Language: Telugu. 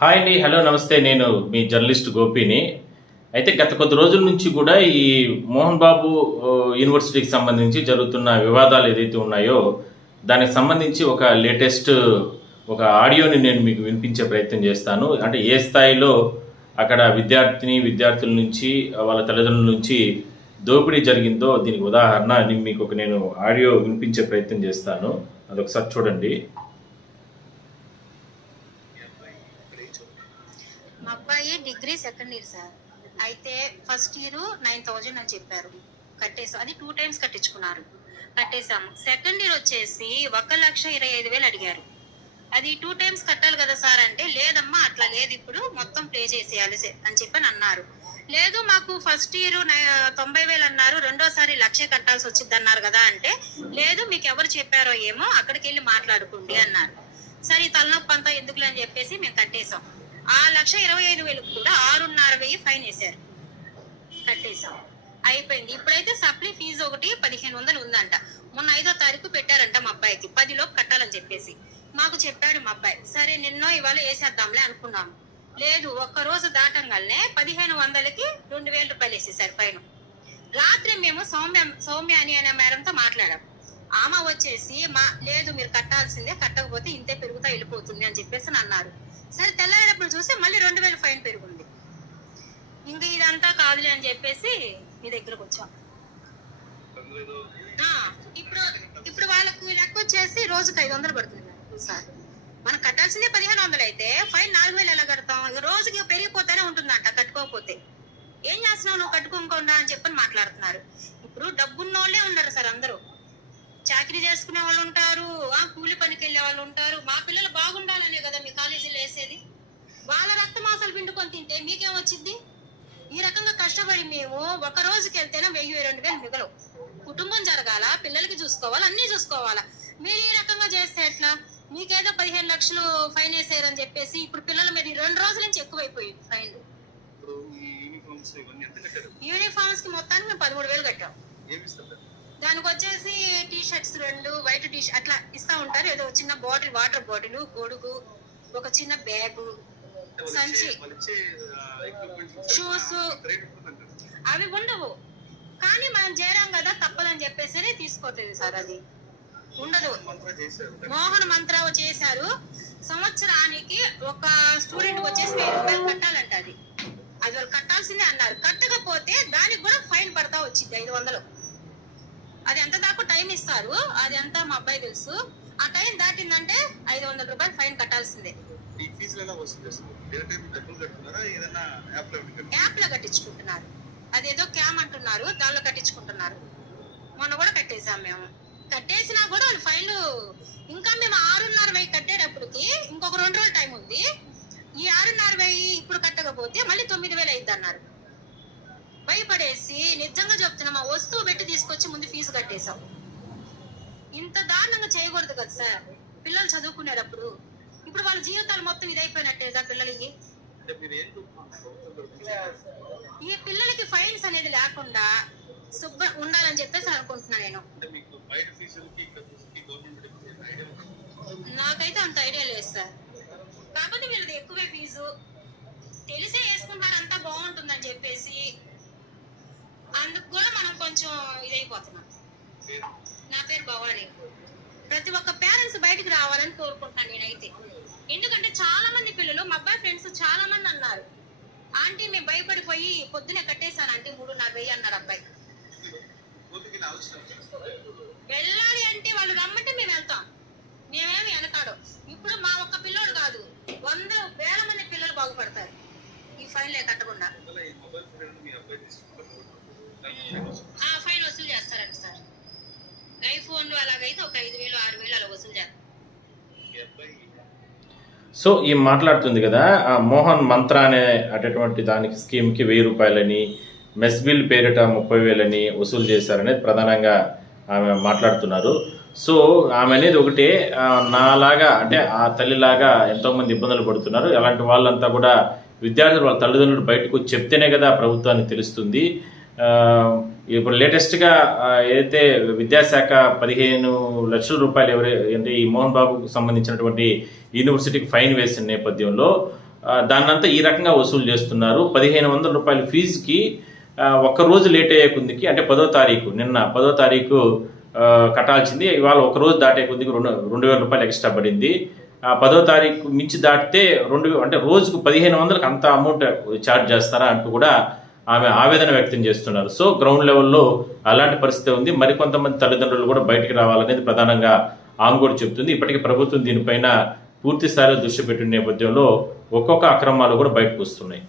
హాయ్ అండి, హలో, నమస్తే. నేను మీ జర్నలిస్ట్ గోపిని. అయితే గత కొద్ది రోజుల నుంచి కూడా ఈ మోహన్ బాబు యూనివర్సిటీకి సంబంధించి జరుగుతున్న వివాదాలు ఏదైతే ఉన్నాయో దానికి సంబంధించి ఒక లేటెస్ట్ ఒక ఆడియోని నేను మీకు వినిపించే ప్రయత్నం చేస్తాను. అంటే ఏ స్థాయిలో అక్కడ విద్యార్థుల నుంచి వాళ్ళ తల్లిదండ్రుల నుంచి దోపిడీ జరిగిందో దీనికి ఉదాహరణ మీకు నేను ఆడియో వినిపించే ప్రయత్నం చేస్తాను. అదొకసారి చూడండి. మా అబ్బాయి డిగ్రీ సెకండ్ ఇయర్ సార్. అయితే ఫస్ట్ ఇయర్ 9,000 అని చెప్పారు, కట్టేసాం. అది 2 times కట్టేసాము. సెకండ్ ఇయర్ వచ్చేసి 1,25,000 అడిగారు. అది 2 times కట్టాలి కదా సార్ అంటే, లేదమ్మా అట్లా లేదు, ఇప్పుడు మొత్తం పే చేసేయాలి అని చెప్పని అన్నారు. లేదు, మాకు ఫస్ట్ ఇయర్ 90,000 అన్నారు, రెండోసారి 1,00,000 కట్టాల్సి వచ్చింది అన్నారు కదా అంటే, లేదు మీకు ఎవరు చెప్పారో ఏమో అక్కడికి వెళ్ళి మాట్లాడుకోండి అన్నారు. సరే తలనొప్పి అంతా ఎందుకులే అని చెప్పేసి మేము కట్టేసాం. ఆ 1,25,000 కూడా 6,500 ఫైన్ వేశారు, కట్టేసాం, అయిపోయింది. ఇప్పుడైతే సప్లీ ఫీజు ఒకటి 1,500 ఉందంట. మొన్న 5వ తారీఖు పెట్టారంట మా అబ్బాయికి, 10 లోపు కట్టాలని చెప్పేసి మాకు చెప్పాడు మా అబ్బాయి. సరే నిన్నో ఇవాళ వేసేద్దాంలే అనుకున్నాము. లేదు, ఒక్క రోజు దాటంగానే 1,500కి 2,000 రూపాయలు వేసేసారు ఫైన్. రాత్రి మేము సౌమ్య అనే మేడంతో మాట్లాడాం. ఆమె వచ్చేసి లేదు మీరు కట్టాల్సిందే, కట్టకపోతే ఇంతే పెరుగుతా వెళ్ళిపోతుంది అని చెప్పేసి అన్నారు. సరే తెల్లారేటప్పుడు చూస్తే మళ్ళీ 2,000 ఫైన్ పెరుగుంది. ఇంకా ఇదంతా కాదులే అని చెప్పేసి మీ దగ్గరకు వచ్చాం. ఇప్పుడు వాళ్ళకు లెక్క వచ్చేసి రోజుకి 500 పడుతుంది సార్. మనం కట్టాల్సిందే 1,500 అయితే ఫైన్ 4,000 ఎలా కడతాం? రోజుకి పెరిగిపోతూనే ఉంటుందంట కట్టుకోకపోతే. ఏం చేస్తున్నావు నువ్వు కట్టుకోకుండా అని చెప్పని మాట్లాడుతున్నారు. ఇప్పుడు డబ్బున్నోళ్లే ఉన్నారు సార్, అందరూ చాకరీ చేసుకునే వాళ్ళు ఉంటారు, కూలి పనికి వెళ్ళే వాళ్ళు ఉంటారు. మా పిల్లలు బాగుండాలనే కదా మీ కాలేజీలో వేసేది. వాళ్ళ రక్తమాసాలు పిండుకొని తింటే మీకేమొచ్చింది? ఈ రకంగా కష్టపడి మేము ఒక రోజుకి వెళ్తేనే 1,000-2,000 మిగలవు. కుటుంబం జరగాల, పిల్లలకి చూసుకోవాలి, అన్ని చూసుకోవాలా. మీరు ఈ రకంగా చేస్తే ఎట్లా? మీకేదో 15 లక్షలు ఫైన్ వేసారని చెప్పేసి ఇప్పుడు పిల్లల మీద 2 రోజుల నుంచి ఎక్కువైపోయింది ఫైన్. యూనిఫామ్స్ కి మొత్తానికి మేము 13,000 కట్టాం. దానికి వచ్చేసి T shirts 2, white T shirt అట్లా ఇస్తా ఉంటారు. ఏదో చిన్న బాటిల్, వాటర్ బాటిల్, గొడుగు, ఒక చిన్న బ్యాగు, సంచి, షూస్ అవి ఉండవు. కానీ మనం చేరాం కదా తప్పదని చెప్పేసి తీసుకోవట్లేదు సార్. అది ఉండదు. మోహన్ మంత్రావు చేశారు. సంవత్సరానికి ఒక స్టూడెంట్ వచ్చేసి 1,000 రూపాయలు కట్టాలంట. అది వాళ్ళు కట్టాల్సిందే అన్నారు. కట్టకపోతే దానికి కూడా ఫైన్ పడతా వచ్చింది 500. అది ఎంత దాకా టైం ఇస్తారు, అది అంతా మా అబ్బాయి తెలుసు. ఆ టైం దాటిందంటే 500 రూపాయలు ఫైన్ కట్టాల్సిందే. యాప్ లో కట్టించుకుంటున్నారు. అదేదో క్యామ్ అంటున్నారు, దానిలో కట్టించుకుంటున్నారు. మొన్న కూడా కట్టేసాం మేము. కట్టేసినా కూడా వాళ్ళు ఫైన్లు ఇంకా మేము 6,500 కట్టేటప్పటికి ఇంకొక 2 రోజులు టైం ఉంది. ఈ 6,500 ఇప్పుడు కట్టకపోతే మళ్ళీ 9,000 అయింది అన్నారు. భయపడేసి నిజంగా చెప్తున్నా, మా వస్తువు పెట్టి తీసుకొచ్చి ముందు ఫీజు కట్టేశాం. ఇంత దారుణంగా చేయకూడదు కదా సార్. పిల్లలు చదువుకునేటప్పుడు ఇప్పుడు వాళ్ళ జీవితాలు మొత్తం ఇదైపోయినట్టేగా పిల్లలకి. ఈ పిల్లలకి ఫైన్స్ అనేది లేకుండా శుభ్రం ఉండాలని చెప్పేసి అనుకుంటున్నా నేను. నాకైతే అంత ఐడియా లేదు సార్. కాకపోతే వీళ్ళది ఎక్కువే ఫీజు తెలిసే వేసుకుంటారు, అంతా బాగుంటుందని చెప్పేసి. అందుకు కూడా మనం కొంచెం ఇదైపోతున్నాం. నా పేరు భవాని. ప్రతి ఒక్క పేరెంట్స్ బయటకు రావాలని కోరుకుంటున్నాను నేనైతే. ఎందుకంటే చాలా మంది పిల్లలు, మా అబ్బాయి ఫ్రెండ్స్ చాలా మంది అన్నారు, ఆంటీ మేము భయపడిపోయి పొద్దునే కట్టేశాను ఆంటీ 3,500 అన్నారు అబ్బాయి. వెళ్ళాలి అంటే వాళ్ళు రమ్మంటే మేము వెళ్తాం, మేమేమి వెనకాడు. ఇప్పుడు మా ఒక్క పిల్లోడు కాదు, 100,000 మంది పిల్లలు బాగుపడతారు ఈ ఫైన్లే కట్టకుండా. ఫైన్ వసూలు చేస్తారంట సార్. ఐఫోన్లు అలాగైతే ఒక 5,000, 6,000 అలా వసూలు చేస్తారు. సో ఈ మాట్లాడుతుంది కదా, మోహన్ మంత్ర అనేటటువంటి దానికి స్కీమ్కి 1,000 రూపాయలని, మెస్ బిల్ పేరిట 30,000 వసూలు చేశారనేది ప్రధానంగా ఆమె మాట్లాడుతున్నారు. సో ఆమె అనేది ఒకటే, నాలాగా అంటే ఆ తల్లిలాగా ఎంతోమంది ఇబ్బందులు పడుతున్నారు. అలాంటి వాళ్ళంతా కూడా విద్యార్థులు వాళ్ళ తల్లిదండ్రులు బయటకు చెప్తేనే కదా ప్రభుత్వానికి తెలుస్తుంది. ఇప్పుడు లేటెస్ట్గా ఏదైతే విద్యాశాఖ 15 లక్షల రూపాయలు అంటే ఈ మోహన్ బాబుకు సంబంధించినటువంటి యూనివర్సిటీకి ఫైన్ వేసిన నేపథ్యంలో దాన్నంతా ఈ రకంగా వసూలు చేస్తున్నారు. 1500 రూపాయల ఫీజుకి ఒక్క రోజు లేట్ అయ్యే కొద్దికి, అంటే 10వ తారీఖు, నిన్న 10వ తారీఖు కట్టాల్సింది ఇవాళ ఒక రోజు దాటే కొద్దికి 2000 రూపాయలు ఎక్స్ట్రా పడింది. 10వ తారీఖు మించి దాటితే అంటే రోజుకు 1500కి అంత అమౌంట్ ఛార్జ్ చేస్తారా అంటూ కూడా ఆమె ఆవేదన వ్యక్తం చేస్తున్నారు. సో గ్రౌండ్ లెవెల్లో అలాంటి పరిస్థితి ఉంది. మరికొంతమంది తల్లిదండ్రులు కూడా బయటికి రావాలనేది ప్రధానంగా ఆమె కూడా చెప్తుంది. ఇప్పటికీ ప్రభుత్వం దీనిపైన పూర్తి స్థాయిలో దృష్టి పెట్టిన నేపథ్యంలో ఒక్కొక్క అక్రమాలు కూడా బయటకు వస్తున్నాయి.